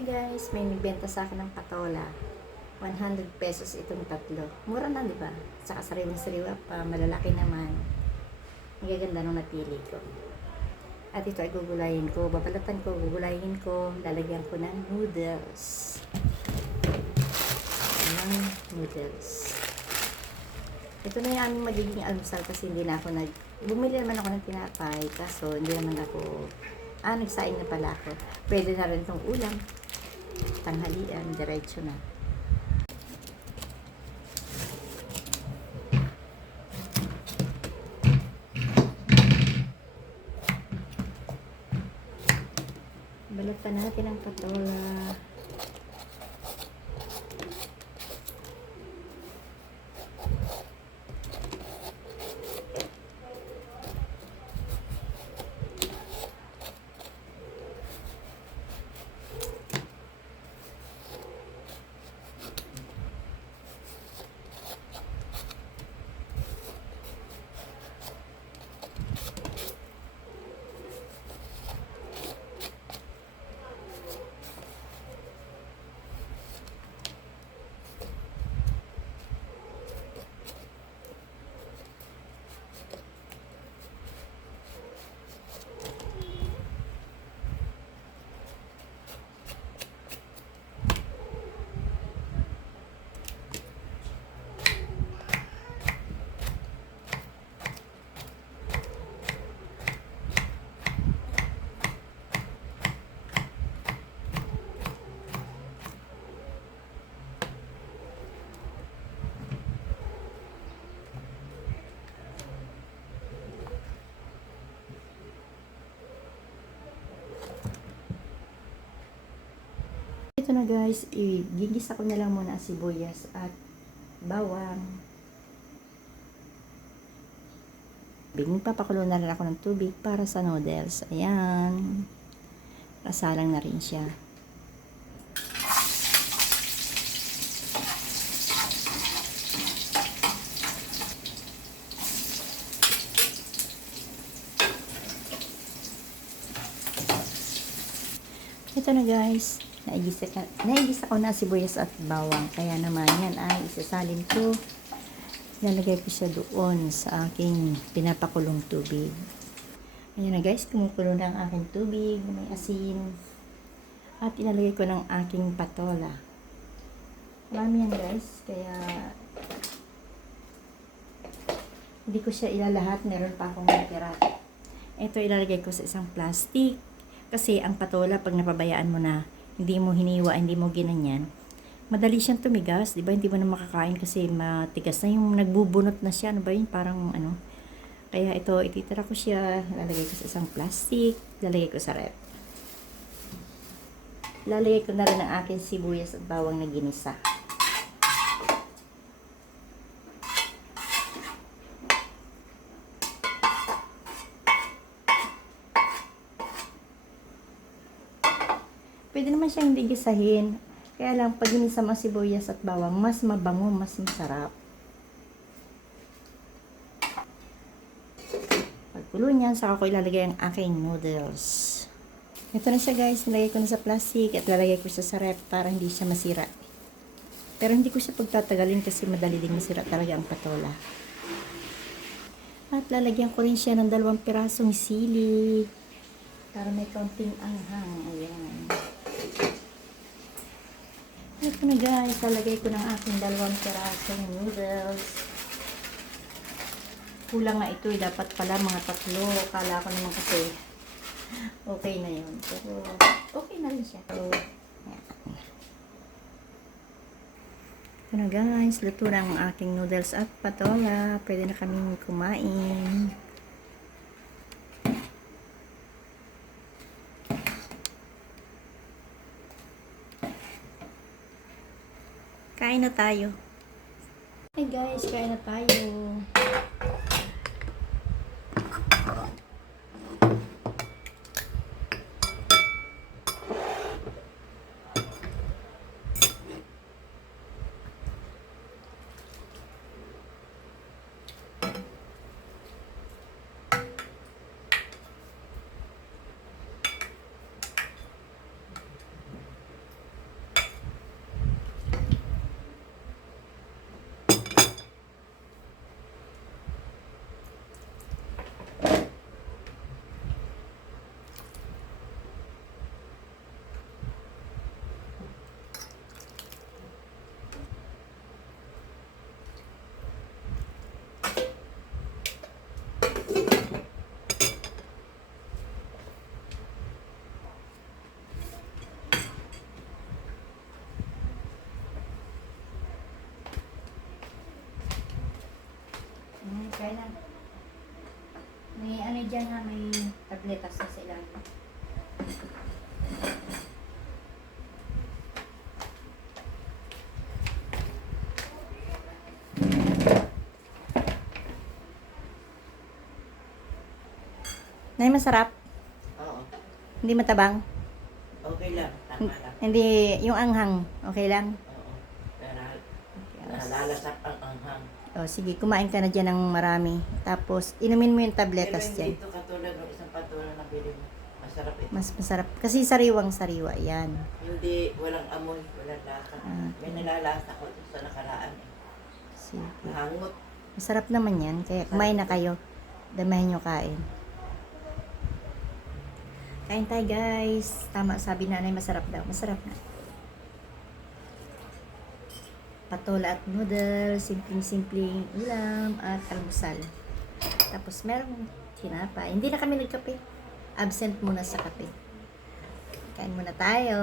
Hi guys, may nagbenta sa akin ng patola. 100 pesos itong tatlo. Mura na, di ba? Saka sariwang-sariwa pa, malalaki naman. Ang gaganda nung napili ko. At ito ay gugulayin ko, babalatan ko, gugulayin ko, lalagyan ko ng noodles. Ng noodles. Ito na yung aming magiging almusal kasi hindi na ako bumili naman ako ng tinapay, kaso hindi naman ako, nagsaing na pala ako. Pwede na rin itong ulam. Tanghalian, diretso na. Balatan natin ang patola. Ito na guys, igigisa ko na lang muna ang sibuyas at bawang. Papakulo na rin ako ng tubig para sa noodles. Ayan. Kasalang na rin siya. Ito na guys. Naigisa ko na sibuyas at bawang. Kaya naman yan ay isasalin ko. Lalagay ko siya doon sa aking pinapakulong tubig. Ayan na guys, kumukulo na ang aking tubig. May asin. At ilalagay ko ng aking patola. Marami yan guys. Kaya hindi ko siya ilalahat. Meron pa akong natira. Ito ilalagay ko sa isang plastic. Kasi ang patola, pag napabayaan mo na, hindi mo hiniwa, hindi mo ginanyan, madali siyang tumigas, di ba? Hindi mo na makakain kasi matigas na yung nagbubunot na siya, ano ba yun? Parang ano. Kaya ito, ititira ko siya, lalagay ko sa isang plastic, lalagay ko sa rep. Lalagay ko na rin ang aking sibuyas at bawang na ginisa. Pwede naman siyang hindi gisahin. Kaya lang, pag ginisa mo sibuyas at bawang, mas mabango, mas masarap. Pagkulo niyan, saka ko ilalagay ang aking noodles. Ito na siya guys, nilagay ko na sa plastic at lalagay ko siya sa rep para hindi siya masira. Pero hindi ko siya pagtatagalin kasi madali din masira talaga ang patola. At lalagyan ko rin siya ng 2 pirasong sili para may kaunting anghang. Ayan. Ito na guys, lalagay ko ng aking 2 pirasong noodles. Kulang nga ito, dapat pala mga 3. Kala ko naman kasi okay na yun. Pero okay na rin siya. So, ito na guys, luto na ang aking noodles at patola. Pwede na kaming kumain. Kain na tayo. Hey guys, kain na tayo. Nay, masarap. Oo. Hindi matabang. Okay lang. Tama lang. Hindi, yung anghang. Okay lang. Oo. Pero nalalasap ang anghang. O, sige, kumain ka na dyan ng marami. Tapos, inumin mo yung Pero tabletas hindi dyan. ito katulad ng isang patola na bili mo. Masarap ito. Mas masarap. Kasi sariwang-sariwa yan. Hindi, walang amoy, walang lasa. Ah. May nalalasa ko ito sa nakaraan. Sige. Nahangot. Masarap naman yan. Kaya kumain na kayo. Damahin nyo kain. Kain tayo, guys. Tama, sabi nanay, masarap daw. Masarap na. Patola at noodles, simpleng-simpleng ulam at almusal. Tapos merong tinapay. Hindi na kami nagkape. Absent muna sa kape. Kain muna tayo.